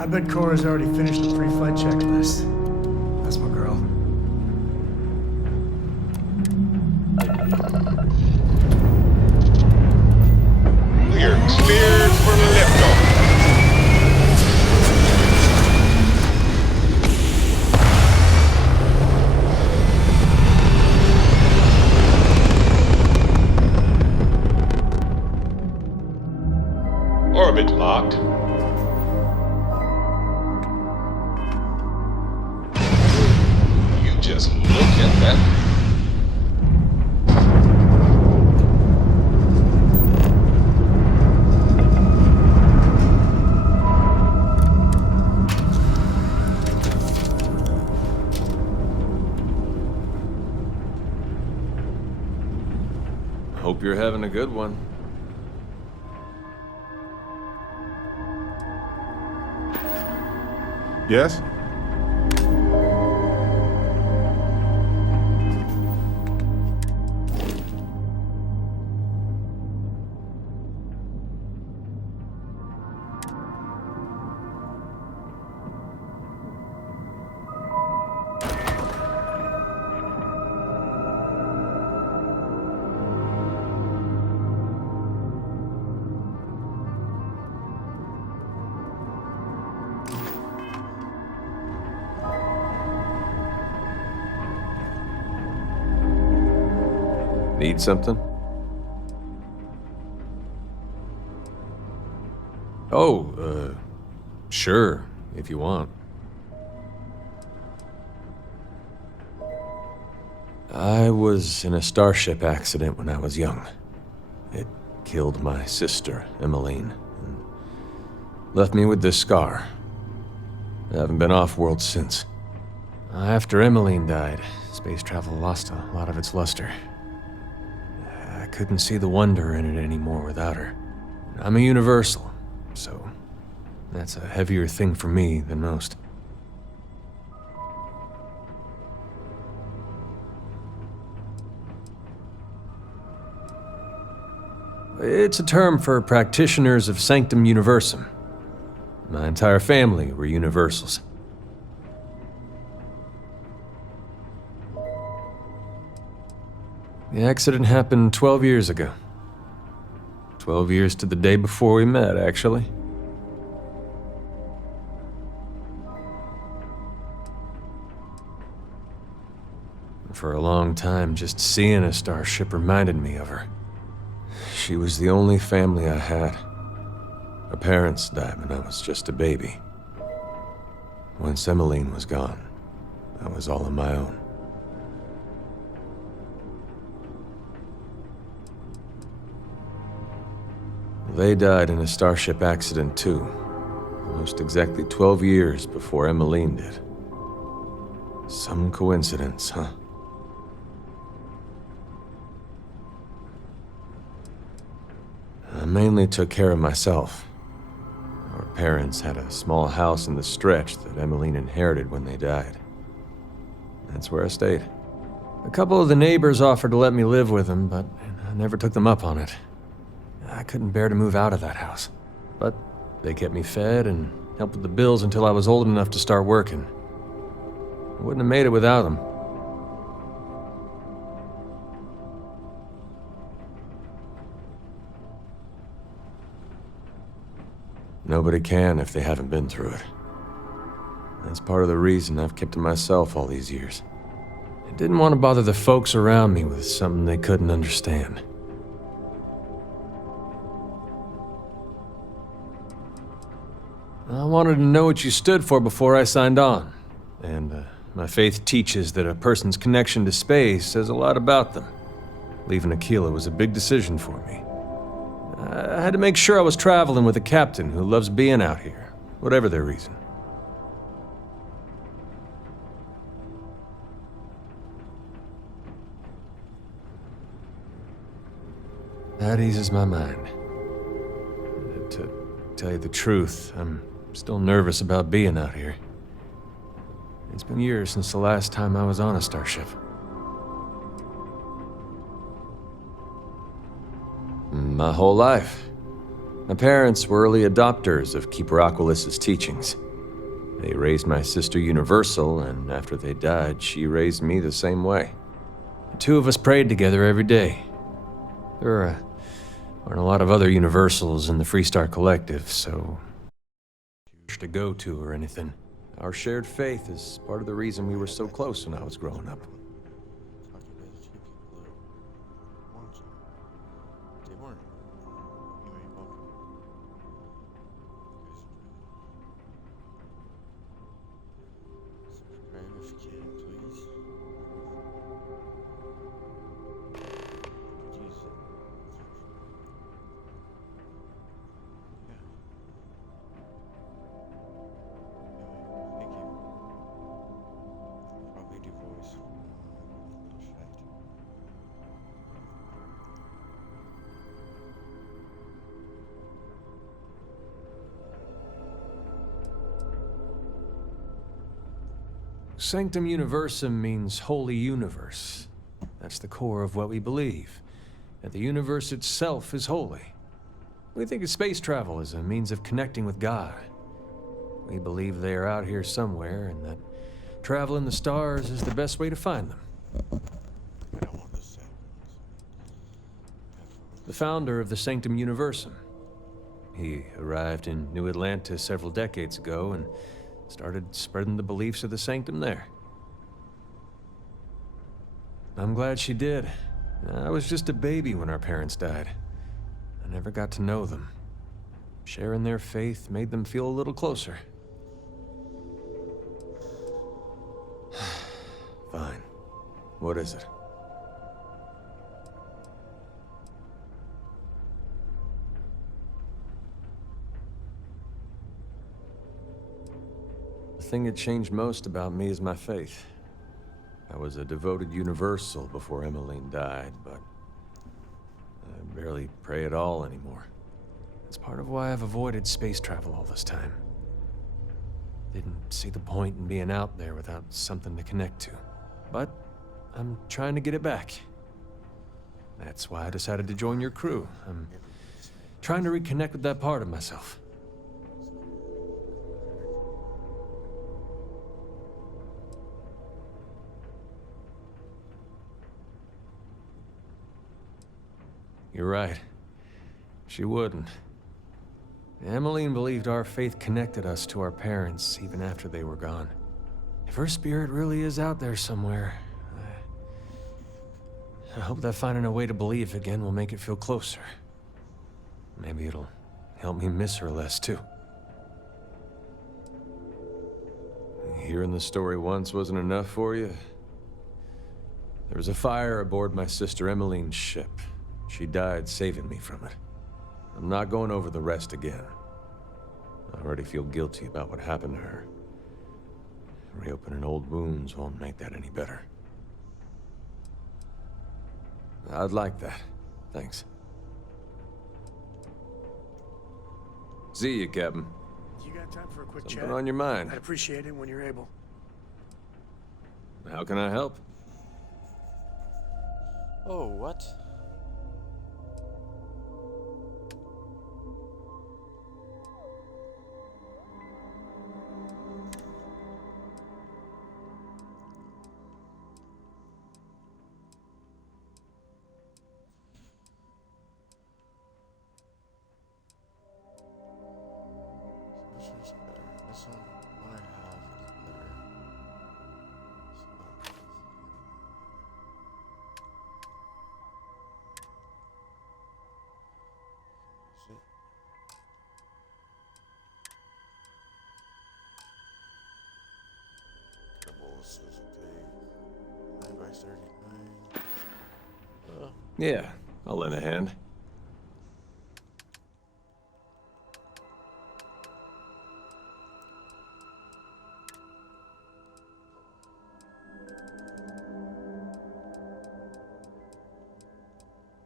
I bet Cora's already finished the pre-flight checklist. That's my girl. We're cleared for liftoff. Orbit locked. You just look at that. Hope you're having a good one. Yes? Need something? Oh, sure, if you want. I was in a starship accident when I was young. It killed my sister, Emmeline, and left me with this scar. I haven't been off-world since. After Emmeline died, space travel lost a lot of its luster. I couldn't see the wonder in it anymore without her. I'm a universal, so that's a heavier thing for me than most. It's a term for practitioners of Sanctum Universum. My entire family were universals. The accident happened 12 years ago. 12 years to the day before we met, actually. For a long time, just seeing a starship reminded me of her. She was the only family I had. My parents died when I was just a baby. Once Emmeline was gone, I was all on my own. They died in a starship accident too, almost exactly 12 years before Emmeline did. Some coincidence, huh? I mainly took care of myself. Our parents had a small house in the stretch that Emmeline inherited when they died. That's where I stayed. A couple of the neighbors offered to let me live with them, but I never took them up on it. I couldn't bear to move out of that house. But they kept me fed and helped with the bills until I was old enough to start working. I wouldn't have made it without them. Nobody can if they haven't been through it. That's part of the reason I've kept to myself all these years. I didn't want to bother the folks around me with something they couldn't understand. I wanted to know what you stood for before I signed on. And my faith teaches that a person's connection to space says a lot about them. Leaving Aquila was a big decision for me. I had to make sure I was traveling with a captain who loves being out here, whatever their reason. That eases my mind. To tell you the truth, I'm still nervous about being out here. It's been years since the last time I was on a starship. My whole life. My parents were early adopters of Keeper Aquilus' teachings. They raised my sister Universal, and after they died, she raised me the same way. The two of us prayed together every day. There aren't a lot of other Universals in the Freestar Collective, so to go to or anything. Our shared faith is part of the reason we were so close when I was growing up. Talking about the two people that want you. They weren't. Anyway, welcome. You guys enjoy it. Subscribe if you can, please. Could use it. Yeah. Anyway, thank you. I'll probably do voice. Shite. Sanctum Universum means holy universe. That's the core of what we believe, that the universe itself is holy. We think of space travel as a means of connecting with God. We believe they are out here somewhere, and that traveling the stars is the best way to find them. I don't want to say. The founder of the Sanctum Universum. He arrived in New Atlantis several decades ago and started spreading the beliefs of the Sanctum there. I'm glad she did. I was just a baby when our parents died. I never got to know them. Sharing their faith made them feel a little closer. Fine. What is it? The thing that changed most about me is my faith. I was a devoted Universal before Emmeline died, but I barely pray at all anymore. It's part of why I've avoided space travel all this time. Didn't see the point in being out there without something to connect to. But I'm trying to get it back. That's why I decided to join your crew. I'm trying to reconnect with that part of myself. You're right. She wouldn't. Emmeline believed our faith connected us to our parents even after they were gone. If her spirit really is out there somewhere, I hope that finding a way to believe again will make it feel closer. Maybe it'll help me miss her less, too. Hearing the story once wasn't enough for you? There was a fire aboard my sister Emmeline's ship. She died saving me from it. I'm not going over the rest again. I already feel guilty about what happened to her. Reopening old wounds won't make that any better. I'd like that. Thanks. See you, Captain. You got time for a quick Something chat? on your mind? I'd appreciate it when you're able. How can I help? Oh, what? Which one's better? This one I have is better. Is it? Doubles is okay. 9 by 39. Yeah, I'll lend a hand.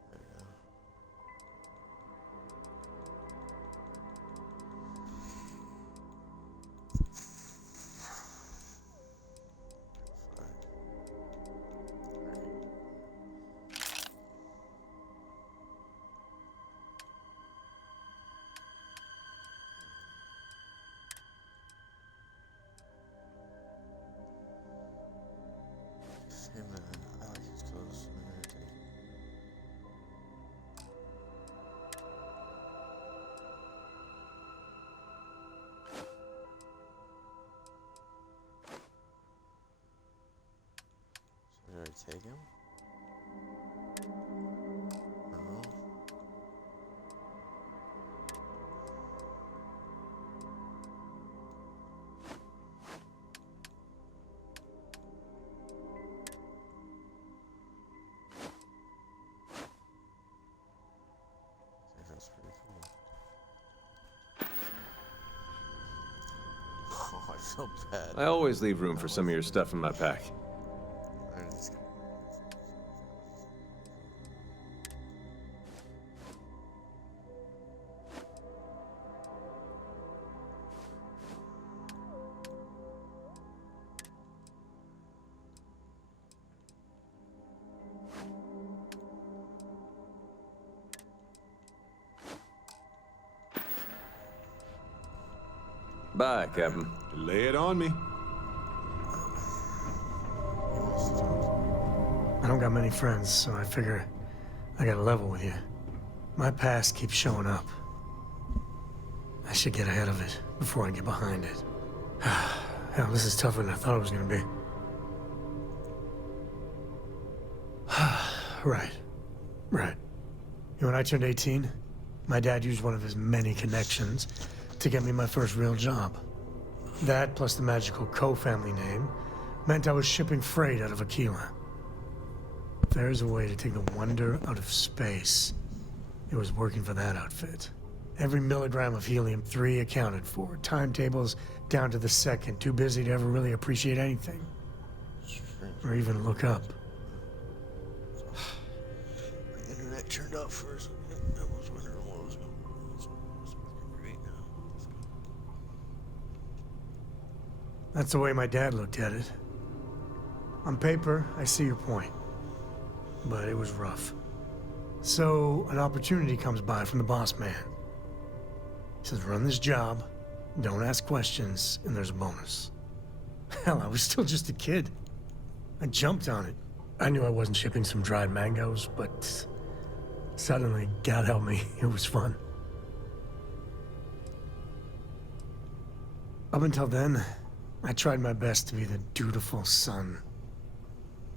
There we go. Fine. Alright. take him? No. I think that's pretty cool. Oh, I feel bad. I always leave room for some of your stuff in my pack. I just- Bye, Captain. Lay it on me. He wants to talk. I don't got many friends, so I figure I gotta level with you. My past keeps showing up. I should get ahead of it before I get behind it. Hell, this is tougher than I thought it was gonna be. Right. Right. When I turned 18, my dad used one of his many connections to get me my first real job. That, plus the magical co-family name, meant I was shipping freight out of Aquila. If there's a way to take the wonder out of space, it was working for that outfit. Every milligram of helium-3 accounted for. Timetables down to the second, too busy to ever really appreciate anything. Strange. Or even look up. The internet turned off first. I was wondering what was going on. It's working great now. That's good. That's the way my dad looked at it. On paper, I see your point. But it was rough. So, an opportunity comes by from the boss man. He says, run this job, don't ask questions, and there's a bonus. Hell, I was still just a kid. I jumped on it. I knew I wasn't shipping some dried mangoes, but suddenly, God help me, it was fun. Up until then, I tried my best to be the dutiful son.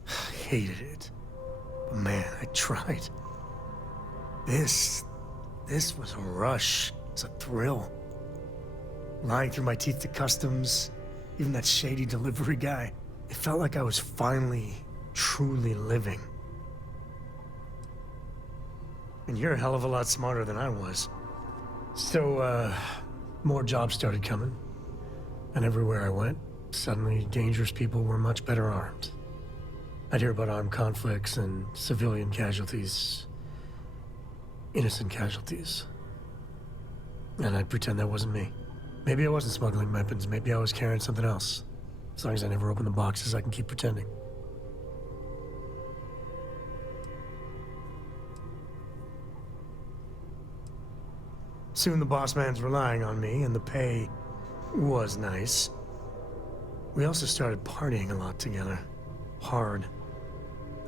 I hated it. But man, I tried. This was a rush. It's a thrill. Lying through my teeth to customs, even that shady delivery guy. It felt like I was finally, truly living. And you're a hell of a lot smarter than I was. So, more jobs started coming. And everywhere I went, suddenly dangerous people were much better armed. I'd hear about armed conflicts and civilian casualties. Innocent casualties. And I'd pretend that wasn't me. Maybe I wasn't smuggling weapons, maybe I was carrying something else. As long as I never open the boxes, I can keep pretending. Soon the boss man's relying on me, and the pay was nice. We also started partying a lot together. Hard.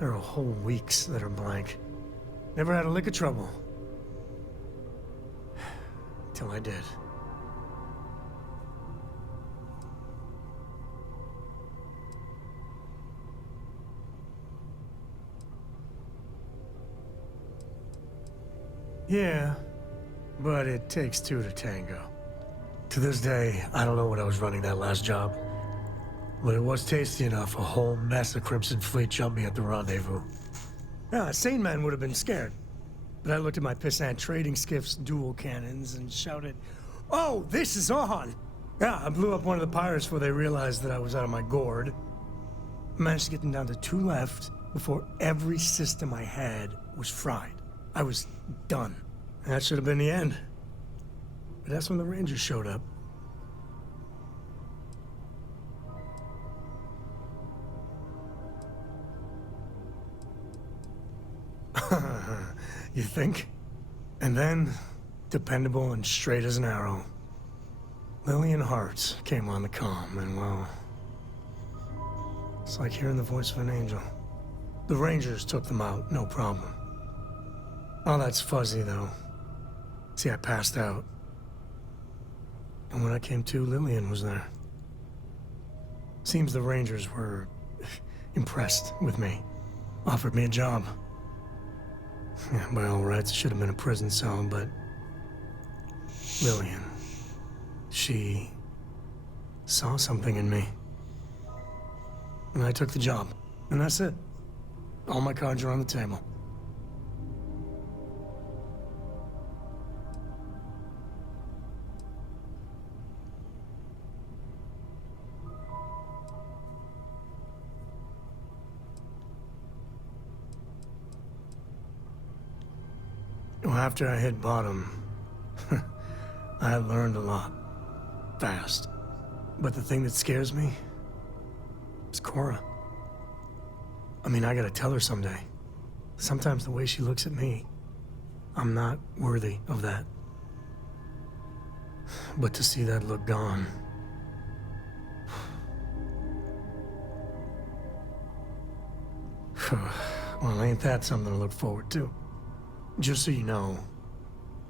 There are whole weeks that are blank. Never had a lick of trouble. Till I did. Yeah, but it takes two to tango. To this day, I don't know what I was running that last job. But it was tasty enough, a whole mess of Crimson Fleet jumped me at the rendezvous. Yeah, a sane man would have been scared. But I looked at my pissant trading skiff's dual cannons and shouted, "Oh, this is on!" Yeah, I blew up one of the pirates before they realized that I was out of my gourd. Managed to get them down to 2 left before every system I had was fried. I was done. And that should have been the end. But that's when the Rangers showed up. You think? And then, dependable and straight as an arrow, Lillian Hart came on the comm, and well, it's like hearing the voice of an angel. The Rangers took them out, no problem. All that's fuzzy, though. See, I passed out. And when I came to, Lillian was there. Seems the Rangers were impressed with me. Offered me a job. Yeah, by all rights, it should have been a prison cell, but Lillian, she saw something in me. And I took the job. And that's it. All my cards are on the table. Well, after I hit bottom, I learned a lot. Fast. But the thing that scares me is Cora. I mean, I gotta tell her someday. Sometimes the way she looks at me, I'm not worthy of that. But to see that look gone... well, ain't that something to look forward to? Just so you know,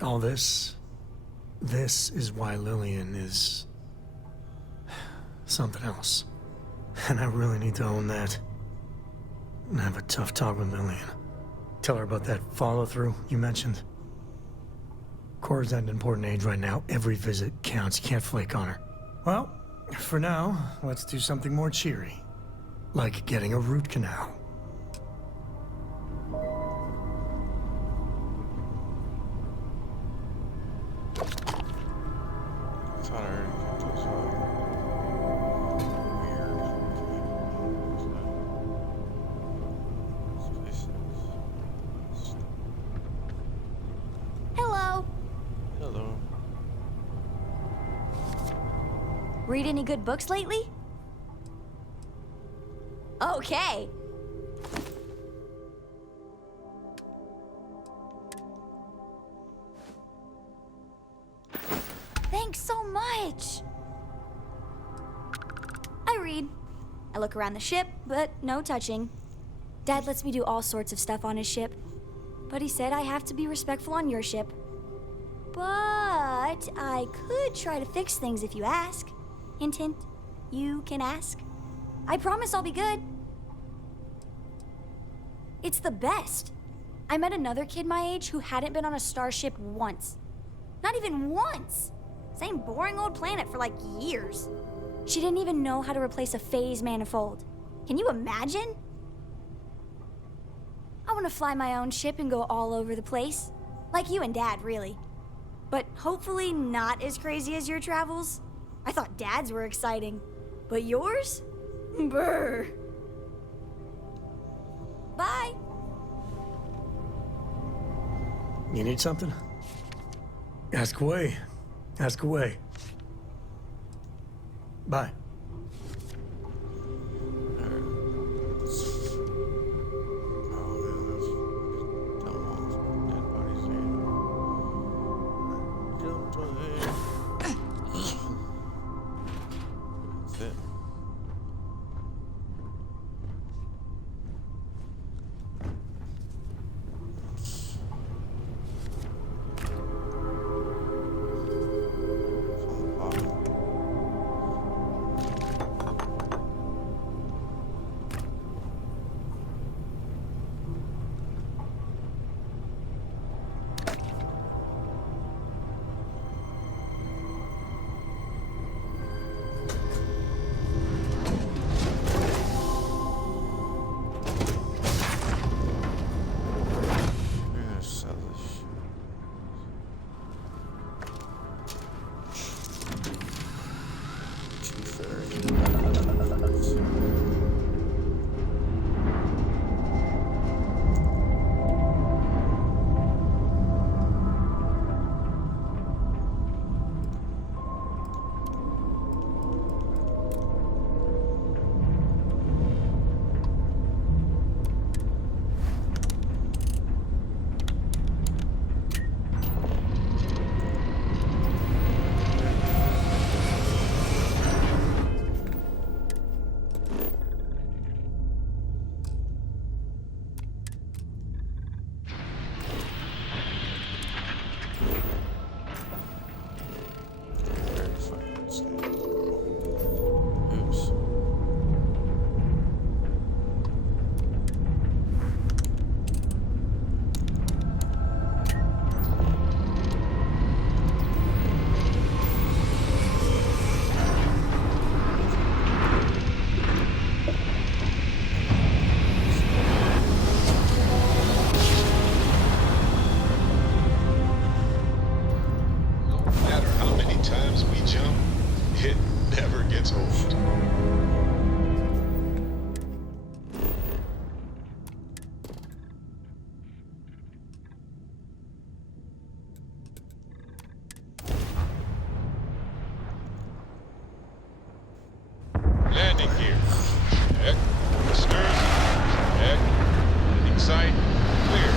all this is why Lillian is something else. And I really need to own that. And have a tough talk with Lillian. Tell her about that follow-through you mentioned. Cora's at an important age right now. Every visit counts. You can't flake on her. Well, for now, let's do something more cheery. Like getting a root canal. I thought I already kept those weird. This place is... Hello. Hello. Read any good books lately? Okay. Thanks so much. I read. I look around the ship, but no touching. Dad lets me do all sorts of stuff on his ship, but he said I have to be respectful on your ship. But I could try to fix things if you ask. Hint, hint. You can ask. I promise I'll be good. It's the best. I met another kid my age who hadn't been on a starship once. Not even once. Same boring old planet for like years. She didn't even know how to replace a phase manifold. Can you imagine? I want to fly my own ship and go all over the place. Like you and Dad, really. But hopefully not as crazy as your travels. I thought Dad's were exciting. But yours? Brr. Bye. You need something? Ask away. Ask away. Bye. gets old. Landing gear. Check. Thrusters. Check. Landing site. Clear.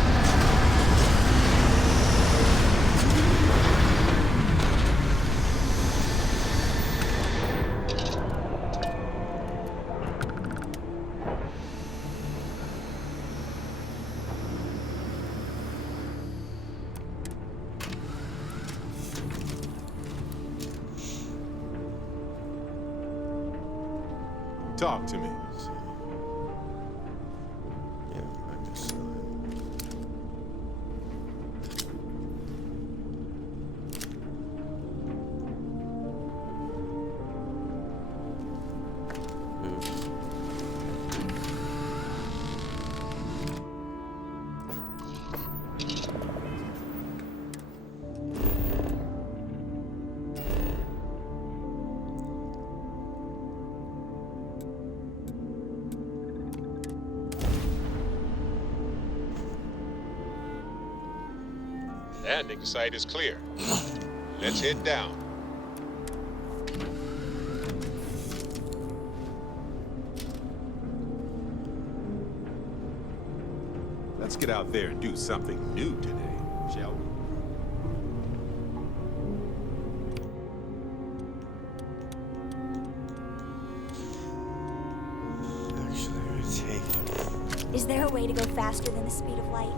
Talk to me. Yeah, I just saw that. Oops. Landing site is clear. Let's head down. Let's get out there and do something new today, shall we? Actually, I'm gonna take it. Is there a way to go faster than the speed of light?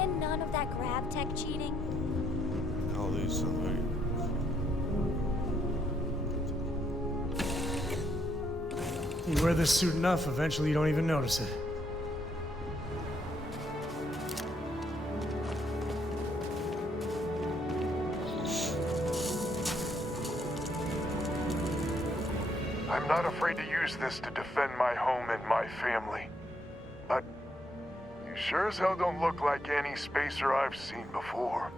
And none of that grab tech cheating? I'll lose somebody. You wear this suit enough, eventually you don't even notice it. I'm not afraid to use this to defend my home and my family. But you sure as hell don't look like any spacer I've seen before.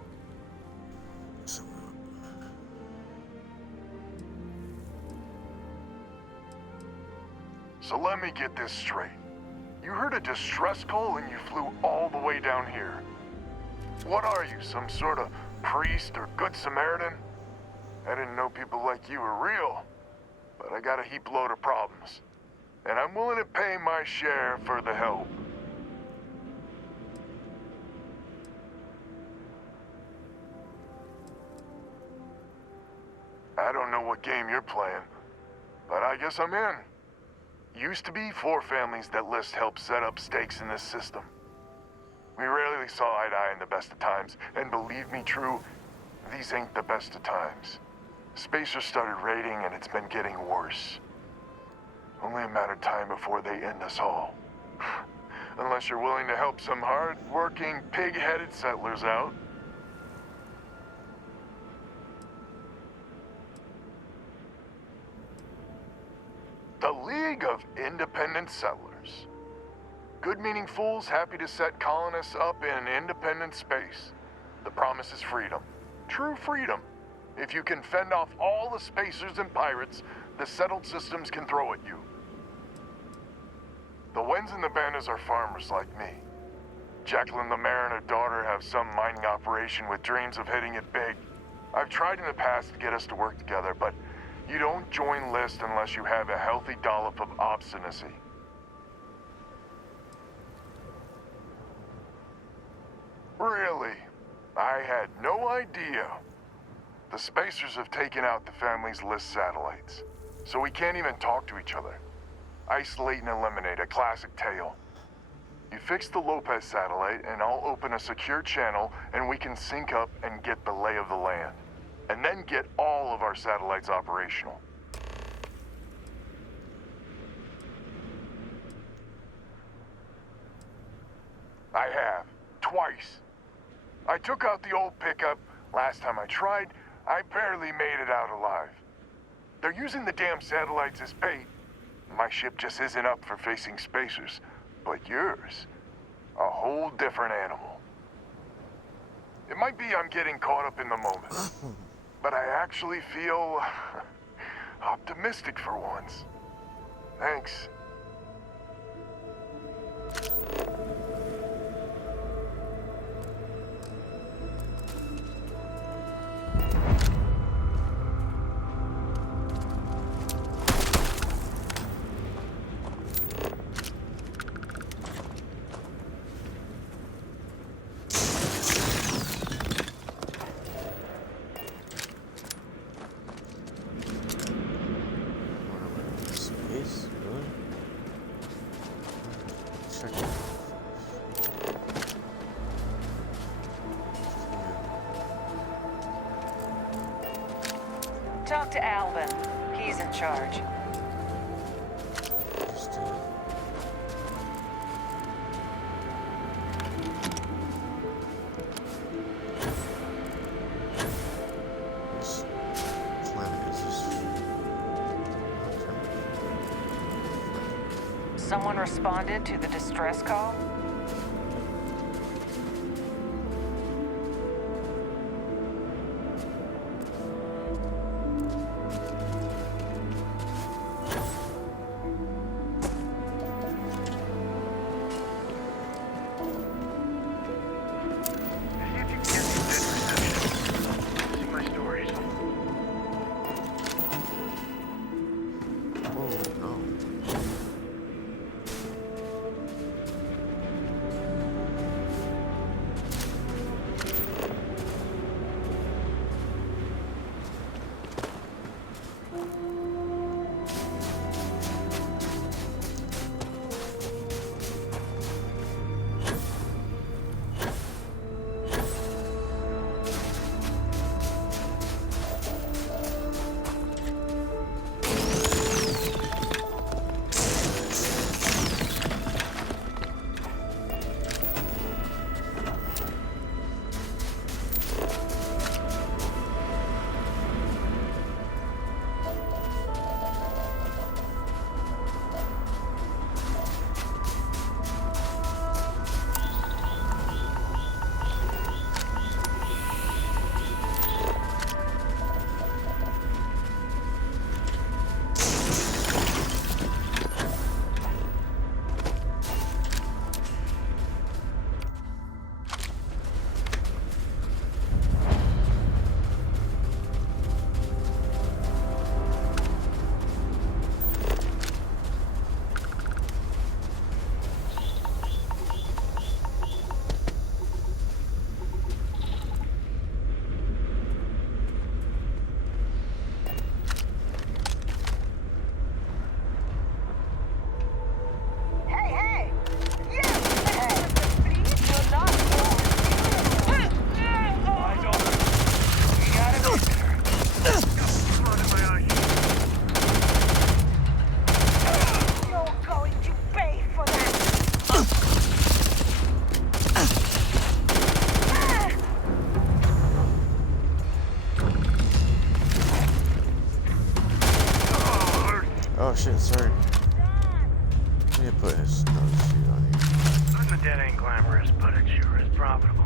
So let me get this straight. You heard a distress call and you flew all the way down here. What are you, some sort of priest or good Samaritan? I didn't know people like you were real, but I got a heap load of problems. And I'm willing to pay my share for the help. I don't know what game you're playing, but I guess I'm in. Used to be 4 families that List helped set up stakes in this system. We rarely saw eye to eye in the best of times, and believe me true, these ain't the best of times. Spacers started raiding and it's been getting worse. Only a matter of time before they end us all. Unless you're willing to help some hard-working, pig-headed settlers out. The League of Independent Settlers. Good-meaning fools happy to set colonists up in independent space. The promise is freedom. True freedom. If you can fend off all the spacers and pirates the settled systems can throw at you. The Wens and the Bandas are farmers like me. Jacqueline the Mare and her daughter have some mining operation with dreams of hitting it big. I've tried in the past to get us to work together, but you don't join List unless you have a healthy dollop of obstinacy. Really? I had no idea. The Spacers have taken out the family's List satellites, so we can't even talk to each other. Isolate and eliminate, a classic tale. You fix the Lopez satellite, and I'll open a secure channel, and we can sync up and get the lay of the land. And then get all of our satellites operational. I have. Twice. I took out the old pickup. Last time I tried, I barely made it out alive. They're using the damn satellites as bait. My ship just isn't up for facing spacers. But yours, a whole different animal. It might be I'm getting caught up in the moment, but I actually feel optimistic. optimistic for once. Thanks. Space? Really? Check it. Talk to Alvin. He's in charge. Just this planet is just Someone responded to the distress call? oh no. Oh shit, sorry. I need to put his nose shoot on you. Losing a dead ain't glamorous, but it sure is profitable.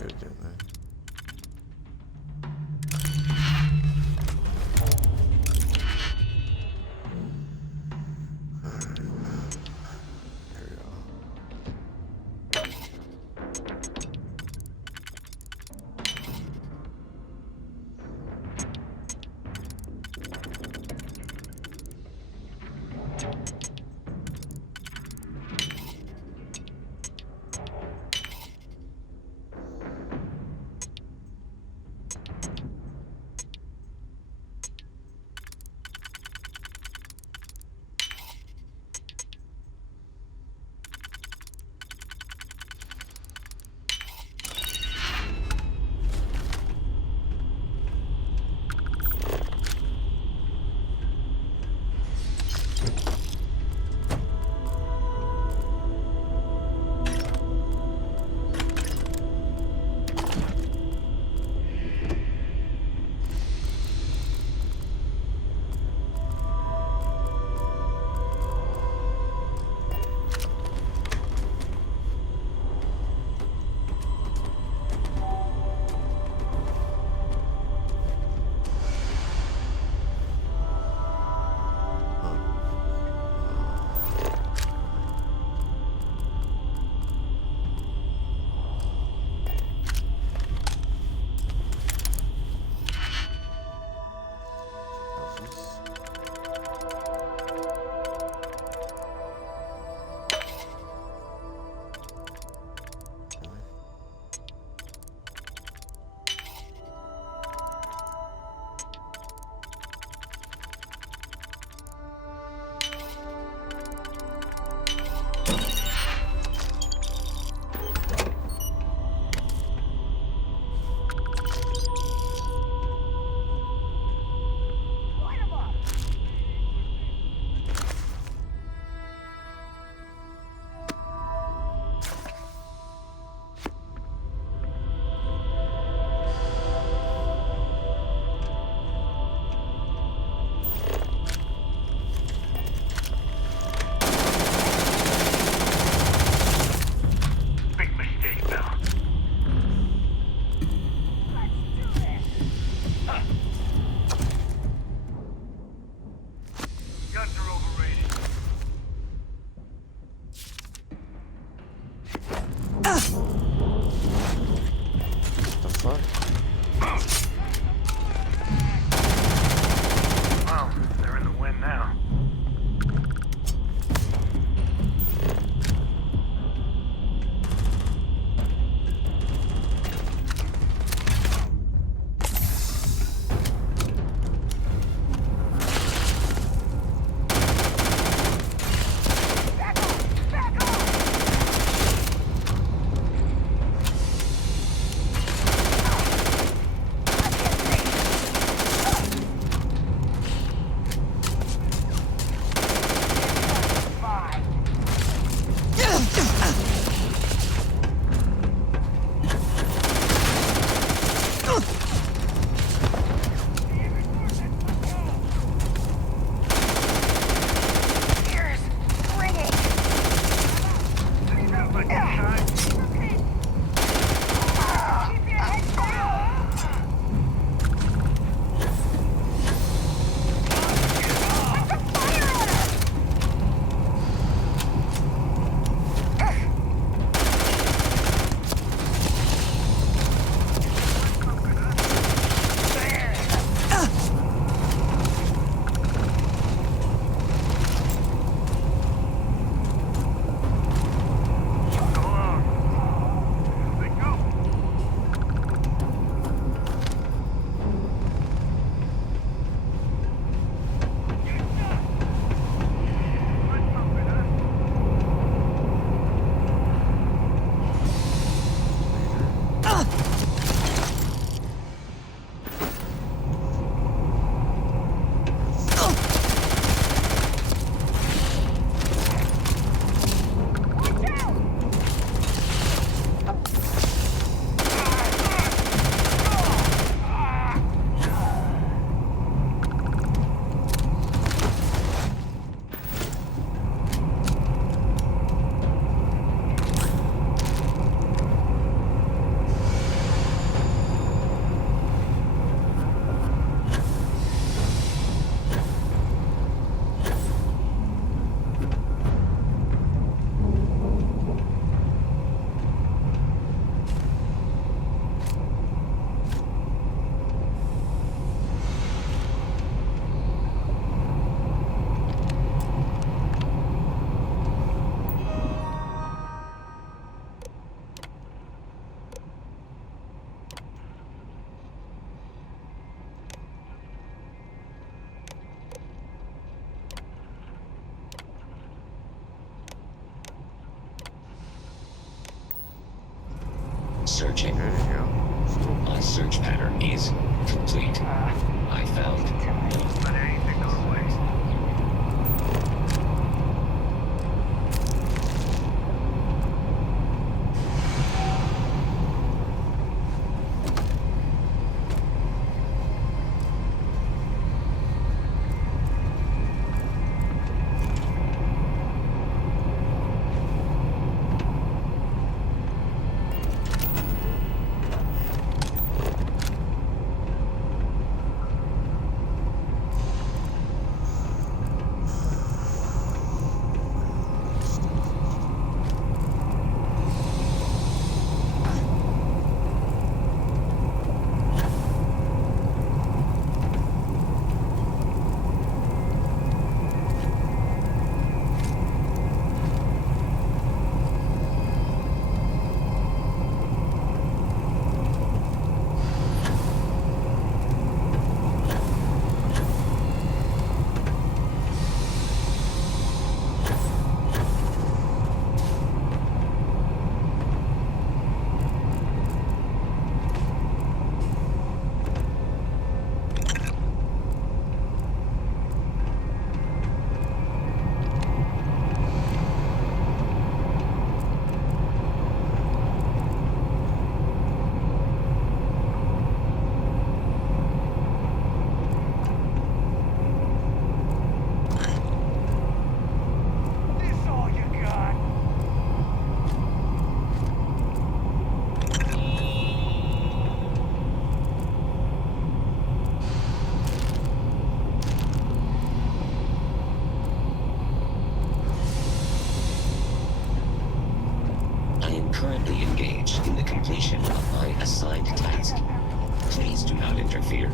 Gotta get there. There we go. Searching. There you go. My search pattern is complete. I found But it ain't the good way. This all you got? I am currently engaged in the completion of my assigned task. Please do not interfere.